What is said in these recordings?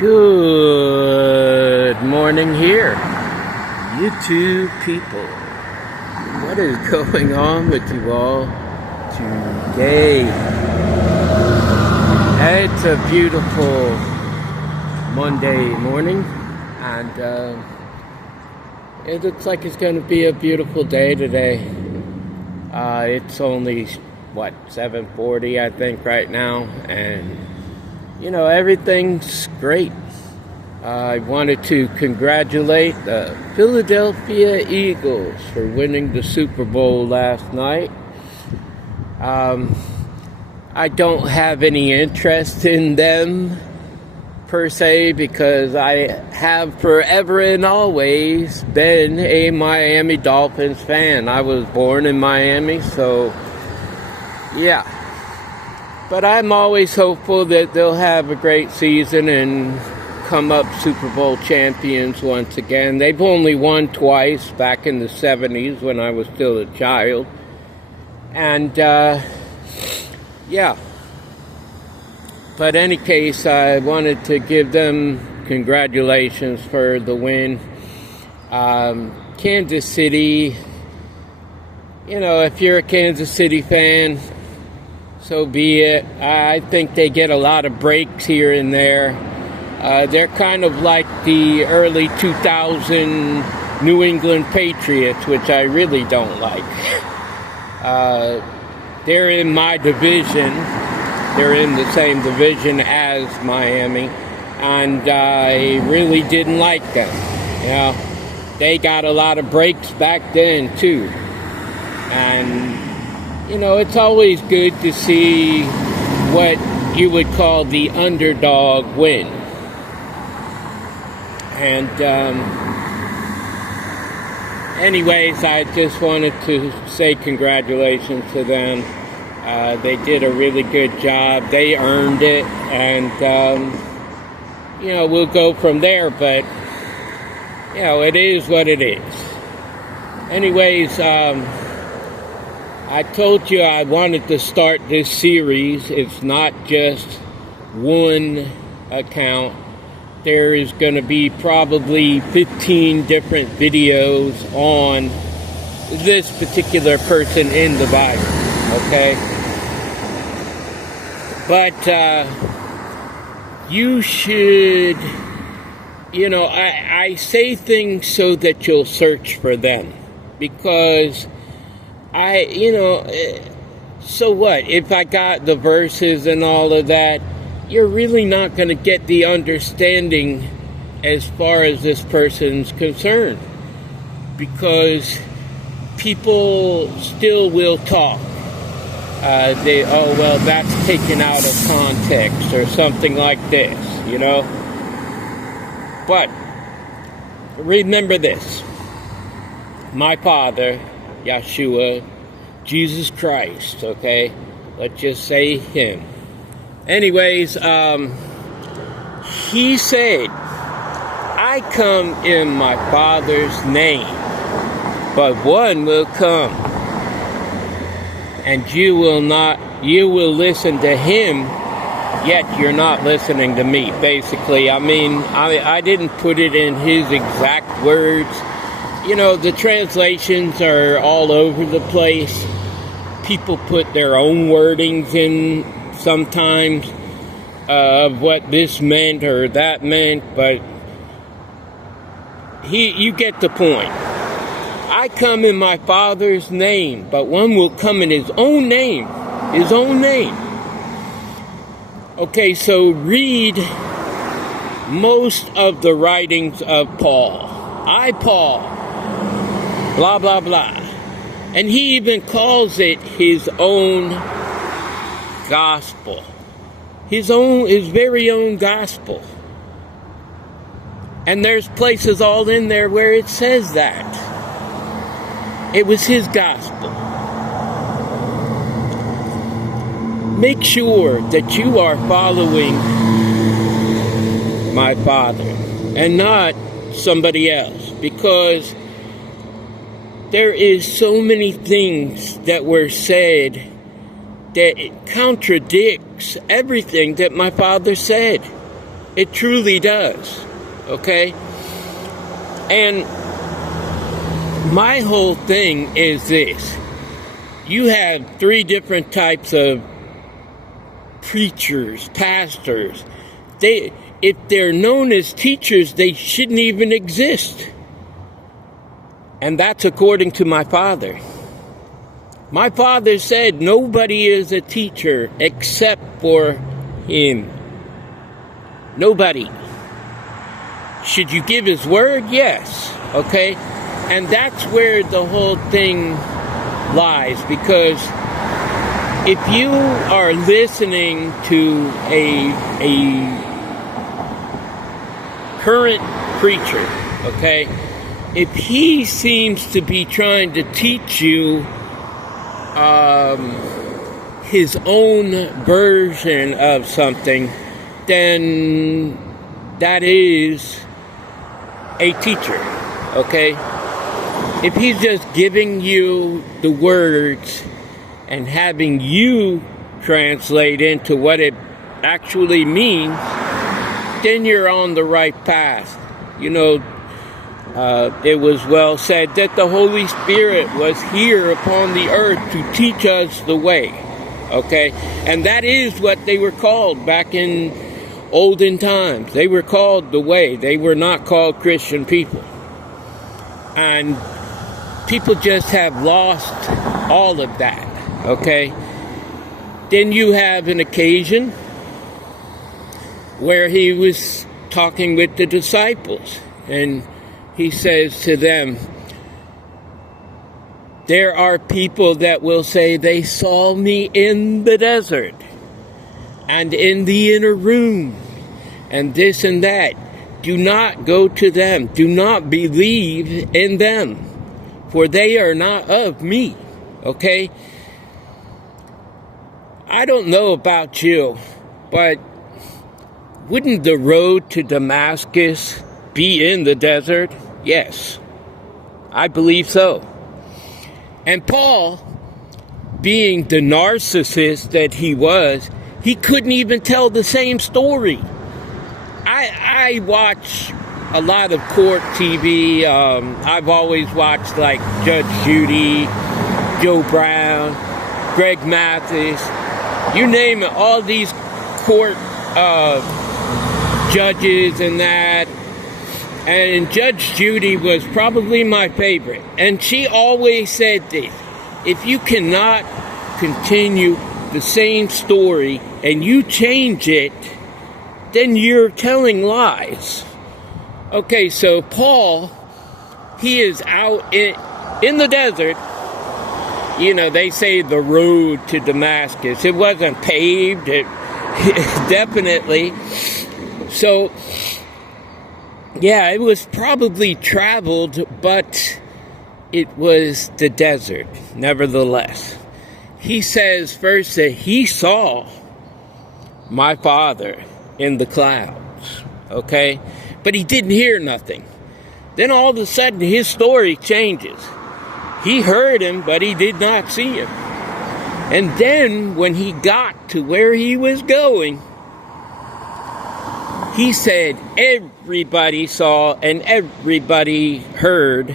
Good morning here, YouTube people. What is going on with you all today? It's a beautiful Monday morning, and it looks like it's going to be a beautiful day today. It's only, 7:40 I think right now, and everything's great. I wanted to congratulate the Philadelphia Eagles for winning the Super Bowl last night. I don't have any interest in them per se because I have forever and always been a Miami Dolphins fan. I was born in Miami, so yeah. But I'm always hopeful that they'll have a great season and come up Super Bowl champions once again. They've only won twice, back in the 70s when I was still a child. And, yeah. But in any case, I wanted to give them congratulations for the win. Kansas City, if you're a Kansas City fan, so be it. I think they get a lot of breaks here and there. They're kind of like the early 2000 New England Patriots, which I really don't like. They're in my division. They're in the same division as Miami, and I really didn't like them. They got a lot of breaks back then, too. And it's always good to see what you would call the underdog win. And anyways, I just wanted to say congratulations to them. They did a really good job. They earned it. And, we'll go from there. But, it is what it is. Anyways, I told you I wanted to start this series. It's not just one account. There is going to be probably 15 different videos on this particular person in the Bible, okay? But you should, I say things so that you'll search for them, because so what? If I got the verses and all of that, you're really not going to get the understanding as far as this person's concerned. Because people still will talk. That's taken out of context or something like this, But remember this. My Father, Yeshua, Jesus Christ, okay? Let's just say him. Anyways, he said, I come in my Father's name, but one will come, and you will listen to him, yet you're not listening to me, basically. I didn't put it in his exact words. The translations are all over the place. People put their own wordings in sometimes of what this meant or that meant, but you get the point. I come in my Father's name, but one will come in his own name. His own name. Okay, so read most of the writings of Paul. Paul, blah, blah, blah. And he even calls it his own gospel. His very own gospel. And there's places all in there where it says that. It was his gospel. Make sure that you are following my Father and not somebody else, because there is so many things that were said that it contradicts everything that my Father said. It truly does. Okay? And my whole thing is this. You have 3 different types of preachers, pastors. If they're known as teachers, they shouldn't even exist. And that's according to my father. My father said nobody is a teacher except for him. Nobody. Should you give his word? Yes. Okay? And that's where the whole thing lies, because if you are listening to a current preacher, okay, if he seems to be trying to teach you his own version of something, then that is a teacher, okay? If he's just giving you the words and having you translate into what it actually means, then you're on the right path. You know, it was well said that the Holy Spirit was here upon the earth to teach us the way. Okay? And that is what they were called back in olden times. They were called the way. They were not called Christian people. And people just have lost all of that. Okay? Then you have an occasion where he was talking with the disciples, and he says to them, there are people that will say they saw me in the desert and in the inner room and this and that. Do not go to them. Do not believe in them, for they are not of me. Okay? I don't know about you, but wouldn't the road to Damascus be in the desert? Yes, I believe so. And Paul, being the narcissist that he was, he couldn't even tell the same story. I watch a lot of court TV. I've always watched like Judge Judy, Joe Brown, Greg Mathis, you name it, all these court judges and that. And Judge Judy was probably my favorite. And she always said this: if you cannot continue the same story and you change it, then you're telling lies. Okay, so Paul, he is out in the desert. You know, they say the road to Damascus. It wasn't paved, it definitely. So, yeah, it was probably traveled, but it was the desert, nevertheless. He says first that he saw my Father in the clouds, okay? But he didn't hear nothing. Then all of a sudden his story changes. He heard him, but he did not see him. And then when he got to where he was going, he said everybody saw and everybody heard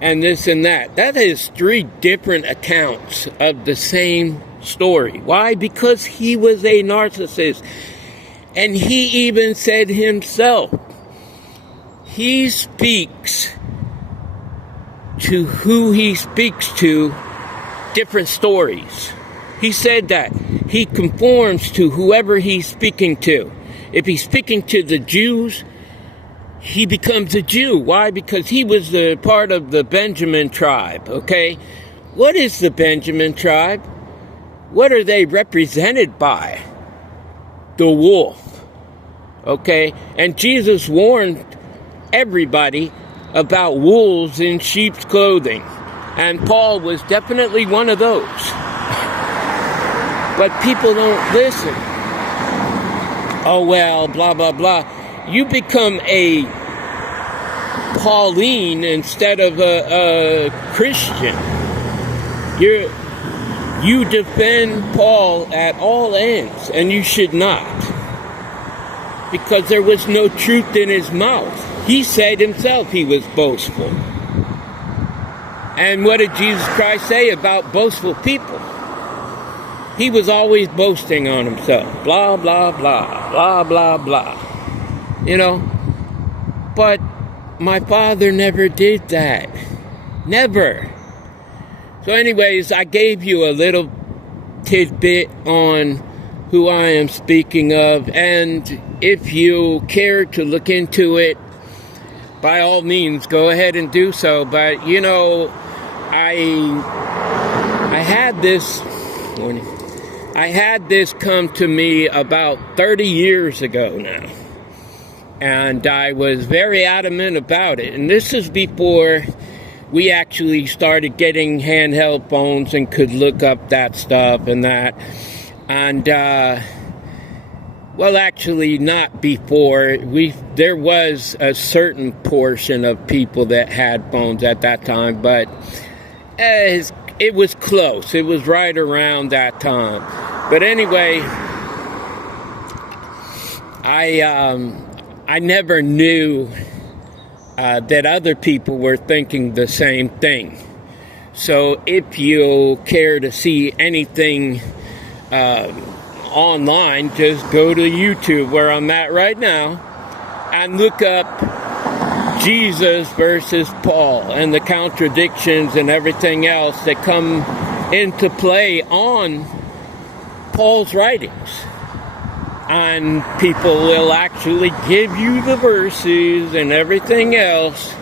and this and that. That is 3 different accounts of the same story. Why? Because he was a narcissist. And he even said himself, he speaks to who he speaks to different stories. He said that. He conforms to whoever he's speaking to. If he's speaking to the Jews, he becomes a Jew. Why? Because he was the part of the Benjamin tribe, okay? What is the Benjamin tribe? What are they represented by? The wolf, okay? And Jesus warned everybody about wolves in sheep's clothing. And Paul was definitely one of those. But people don't listen. Oh, well, blah, blah, blah. You become a Pauline instead of a Christian. You defend Paul at all ends, and you should not. because there was no truth in his mouth. He said himself he was boastful. And what did Jesus Christ say about boastful people? He was always boasting on himself. Blah, blah, blah, blah, blah, blah. You know? But my Father never did that. Never. So anyways, I gave you a little tidbit on who I am speaking of. And if you care to look into it, by all means, go ahead and do so. But, you know, I had this come to me about 30 years ago now. And I was very adamant about it. And this is before we actually started getting handheld phones and could look up that stuff and that. And, well, actually, not before. There was a certain portion of people that had phones at that time, but it was close. It was right around that time. But anyway, I never knew that other people were thinking the same thing. So if you care to see anything online, just go to YouTube, where I'm at right now, and look up Jesus versus Paul and the contradictions and everything else that come into play on Paul's writings. And people will actually give you the verses and everything else.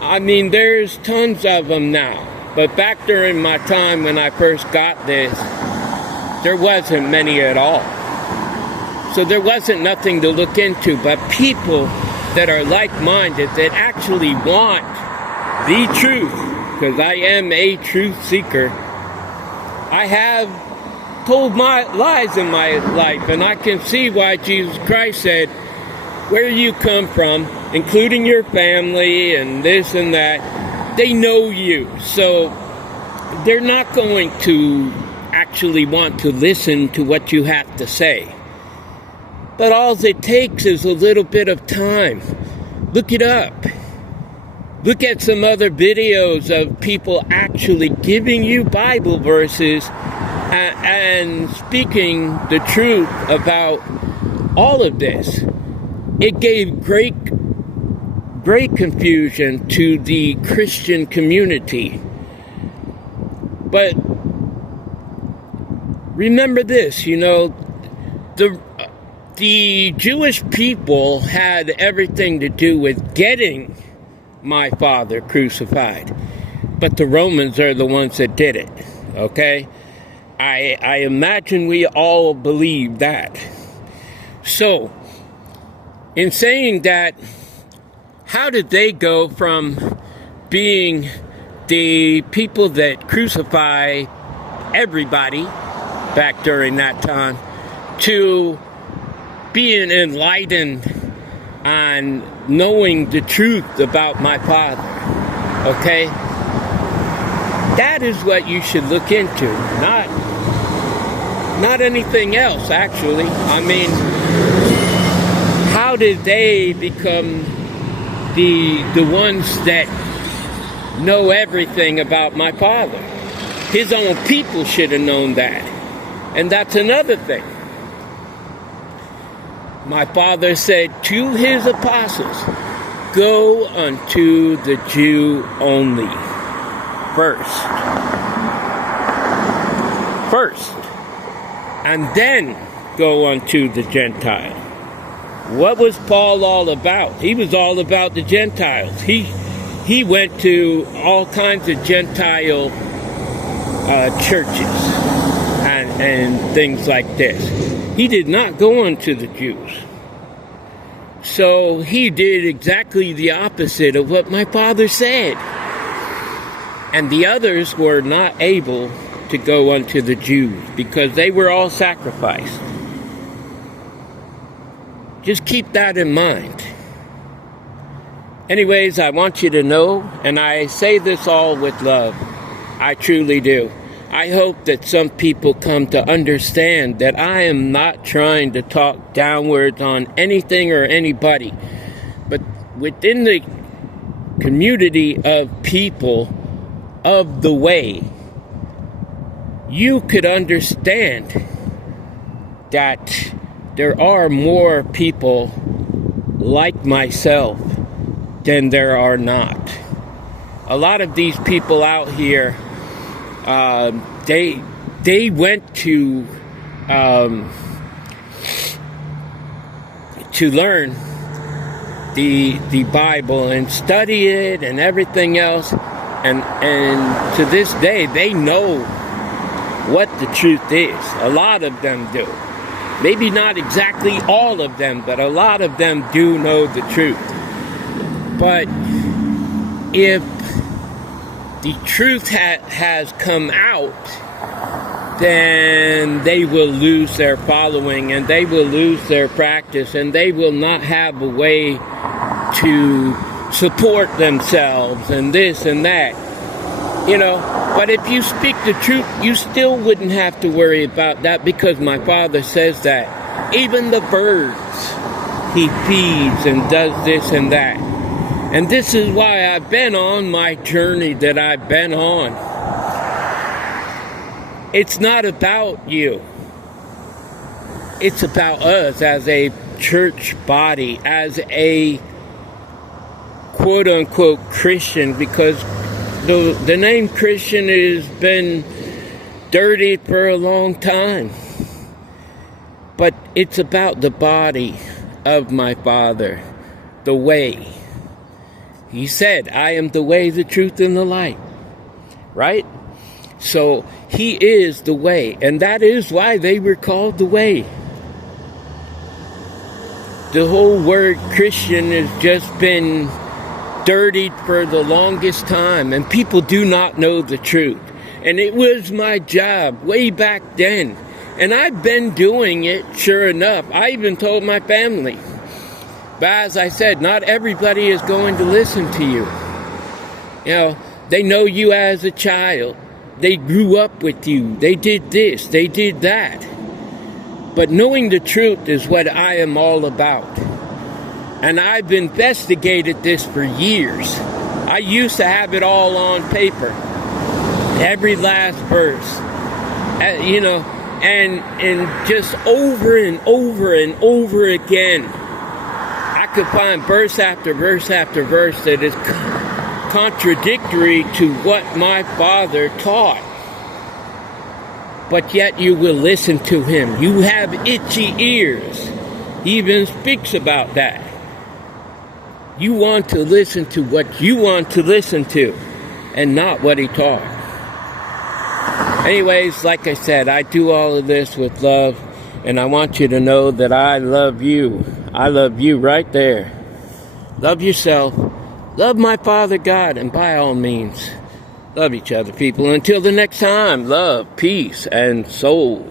I mean, there's tons of them now. But back during my time when I first got this, there wasn't many at all. So there wasn't nothing to look into. But people that are like-minded, that actually want the truth, because I am a truth seeker, I have told my lies in my life, and I can see why Jesus Christ said, where you come from, including your family and this and that, they know you. So they're not going to actually want to listen to what you have to say. But all it takes is a little bit of time. Look it up. Look at some other videos of people actually giving you Bible verses and speaking the truth about all of this. It gave great confusion to the Christian community. But remember this, you know, the Jewish people had everything to do with getting my Father crucified. But the Romans are the ones that did it, okay? I imagine we all believe that. So, in saying that, how did they go from being the people that crucify everybody back during that time to being enlightened on knowing the truth about my Father? Okay? That is what you should look into, not anything else, actually. I mean, how did they become the ones that know everything about my Father? His own people should have known that. And that's another thing. My Father said to his apostles, go unto the Jew only first, and then go unto the Gentile. What was Paul all about? He was all about the Gentiles. He went to all kinds of Gentile churches and things like this. He did not go unto the Jews. So he did exactly the opposite of what my Father said. And the others were not able to go unto the Jews because they were all sacrificed. Just keep that in mind. Anyways, I want you to know, and I say this all with love. I truly do. I hope that some people come to understand that I am not trying to talk downwards on anything or anybody, but within the community of people of the way, you could understand that there are more people like myself than there are not. A lot of these people out here, they went to learn the Bible and study it and everything else, and to this day they know what the truth is. A lot of them do. Maybe not exactly all of them, but a lot of them do know the truth. But if the truth has come out, then they will lose their following and they will lose their practice and they will not have a way to support themselves and this and that. But if you speak the truth, you still wouldn't have to worry about that, because my Father says that even the birds he feeds and does this and that. And this is why I've been on my journey that I've been on. It's not about you. It's about us as a church body, as a quote-unquote Christian, because the name Christian has been dirtied for a long time. But it's about the body of my Father, the way. He said, I am the way, the truth, and the light. Right? So he is the way, and that is why they were called the way. The whole word Christian has just been dirtied for the longest time, and people do not know the truth. And it was my job way back then, and I've been doing it, sure enough. I even told my family. But as I said, not everybody is going to listen to you. They know you as a child. They grew up with you. They did this, they did that. But knowing the truth is what I am all about. And I've investigated this for years. I used to have it all on paper. Every last verse. And just over and over and over again, I could find verse after verse after verse that is contradictory to what my Father taught. But yet you will listen to him. You have itchy ears. He even speaks about that. You want to listen to what you want to listen to, and not what he taught. Anyways, like I said, I do all of this with love, and I want you to know that I love you. I love you right there. Love yourself. Love my Father God, and by all means, love each other, people. Until the next time, love, peace, and soul.